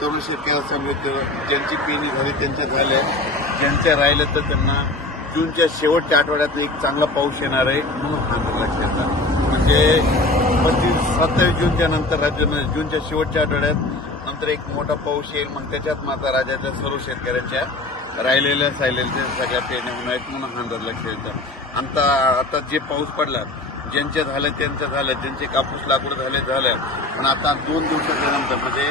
सर्व शेतकऱ्याला सांगितलं ज्यांची पेनी झाली त्यांच्या झाल्या. ज्यांच्या राहिल्या तर त्यांना जूनच्या शेवटच्या आठवड्यात एक चांगला पाऊस येणार आहे म्हणून हा अंदाज लक्षात म्हणजे पंचवीस सत्तावीस जूनच्या नंतर राज्य जूनच्या शेवटच्या आठवड्यात नंतर एक मोठा पाऊस येईल मग त्याच्यात माझा राज्याच्या सर्व शेतकऱ्यांच्या राहिलेल्या सायलेल्या सगळ्या पेरण्या होणार आहेत म्हणून हा अंदाज लक्षात आता आता जे पाऊस पडला ज्यांच्या झालं त्यांचं झालं ज्यांचे कापूस लागवड झाले झालं पण आता दोन दिवसाच्या नंतर म्हणजे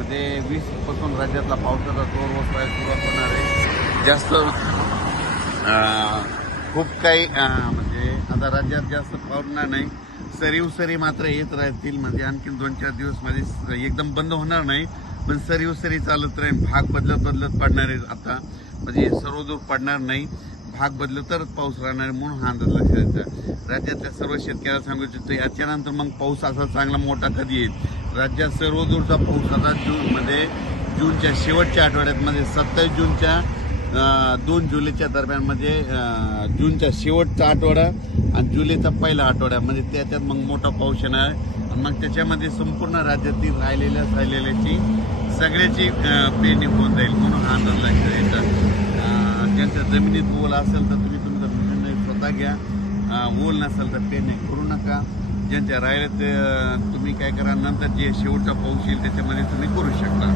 म्हणजे वीसपासून राज्यातला पावसाचा जोर ओसरायला सुरुवात होणार आहे. जास्त खूप काही म्हणजे आता राज्यात जास्त पावणार नाही. सरीव सरी मात्र येत राहतील. म्हणजे आणखीन दोन चार दिवस म्हणजे एकदम बंद होणार नाही. पण सरीव सरी चालत राहील. भाग बदलत बदलत पडणार आहे आता. म्हणजे सर्वदूर पडणार नाही. भाग बदलत तरच पाऊस राहणार म्हणून हा अंदाज लक्षात राज्यातल्या सर्व शेतकऱ्याला सांगू इच्छितो याच्यानंतर मग पाऊस असा चांगला मोठा कधी येईल? राज्यात सर्व दूरचा पाऊस आता जूनमध्ये जूनच्या शेवटच्या आठवड्यात म्हणजे सत्तावीस जूनच्या दोन जुलैच्या दरम्यान म्हणजे जूनच्या शेवटचा आठवडा आणि जुलैचा पहिला आठवडा. म्हणजे त्याच्यात मग मोठा पाऊस येणार. आहे. आणि मग त्याच्यामध्ये संपूर्ण राज्यातील राहिलेल्या राहिलेल्याची सगळ्याची पेरणी होऊन जाईल म्हणून हा अंदाज लक्षात येतात ज्यांच्या जमिनीत ओल असेल तर तुम्ही तुमचा निर्णय स्वतः घ्या. ओल नसेल तर पेरणी करू नका. ज्यांच्या राहिल्या ते तुम्ही काय करा नंतर जे शेवटचा पाऊस येईल त्याच्यामध्ये तुम्ही करू शकता.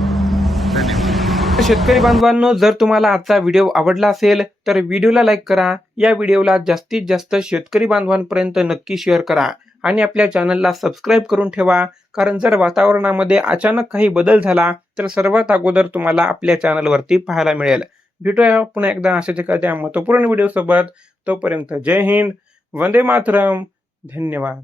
धन्यवाद. शेतकरी बांधवांनो जर तुम्हाला आजचा व्हिडिओ आवडला असेल तर व्हिडिओला लाईक करा. या व्हिडिओला जास्तीत जास्त शेतकरी बांधवांपर्यंत नक्की शेअर करा. आणि आपल्या चॅनलला सबस्क्राईब करून ठेवा कारण जर वातावरणामध्ये अचानक काही बदल झाला तर सर्वात अगोदर तुम्हाला आपल्या चॅनलवरती पाहायला मिळेल. भेटूया पुन्हा एकदा अशाच एखाद्या महत्त्वपूर्ण व्हिडिओसोबत. तोपर्यंत जय हिंद वंदे मातरम. धन्यवाद.